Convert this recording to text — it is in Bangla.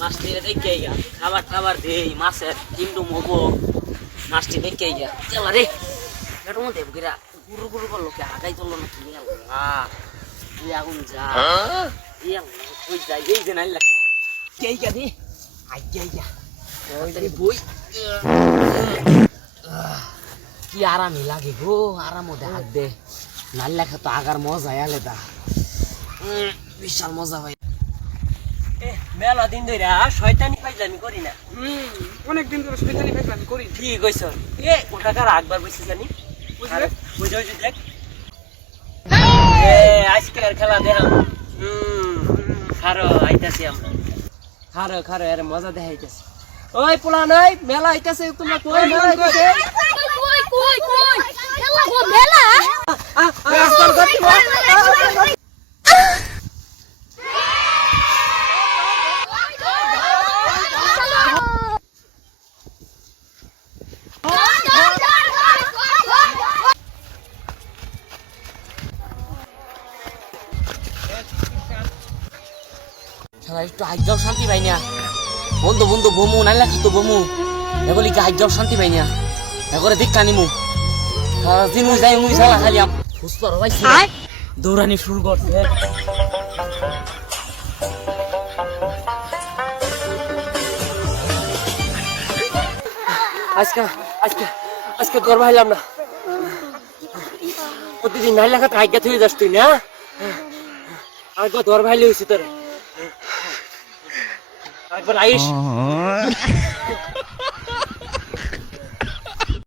মাছটি দেখে গা খাবার টাবার দেই মাছের কিন্তু মগো মাছটি দেখে গা চলা রে এটার মধ্যে গিরা গুরু গুরু করলো কি আগাই চললো না কি তুই আগুন যা তুই যাই এই যে নাইলা কে গা দি আইয়া ওই বই কি আরামই লাগে গো আরাম মধ্যে হাত দে নাইলা তো আগার মজা আলাদা বিশাল মজা ভাই মেলা দিন ধরে শয়তানি ফাইজলামি করি না অনেক দিন ধরে শয়তানি ফাইজলামি করি ঠিক কইছ এ ওটাকার আকবার বসে জানি বুঝলে বুঝে বুঝে দেখ আজকের খেলা দেখাম খারো আইতাছি আমরা খারো খারো এর মজা দেখাইতেছি ওই পোলা নাই মেলা আইতাছে তোমরা কই মেলা আইতাছে কই খেলা গো মেলা একটু হাইজাও শান্তি পাই না বন্ধু বন্ধু বমু নাইলা তো বমু এগুলি কি হাইজাও শান্তি পাই না এগরে দিক কানিমু দিন যাই মুই শালা খালি সুস্থ রবাইছি দৌড়ানি শুরু করছে আজকে আজকে আজকে তোর ভাইলাম না প্রতিদিন নাই লেখা আজ্ঞা থেকে যাস তুই না আজকে তোর ভাইলে হয়েছি তোর একবার আইস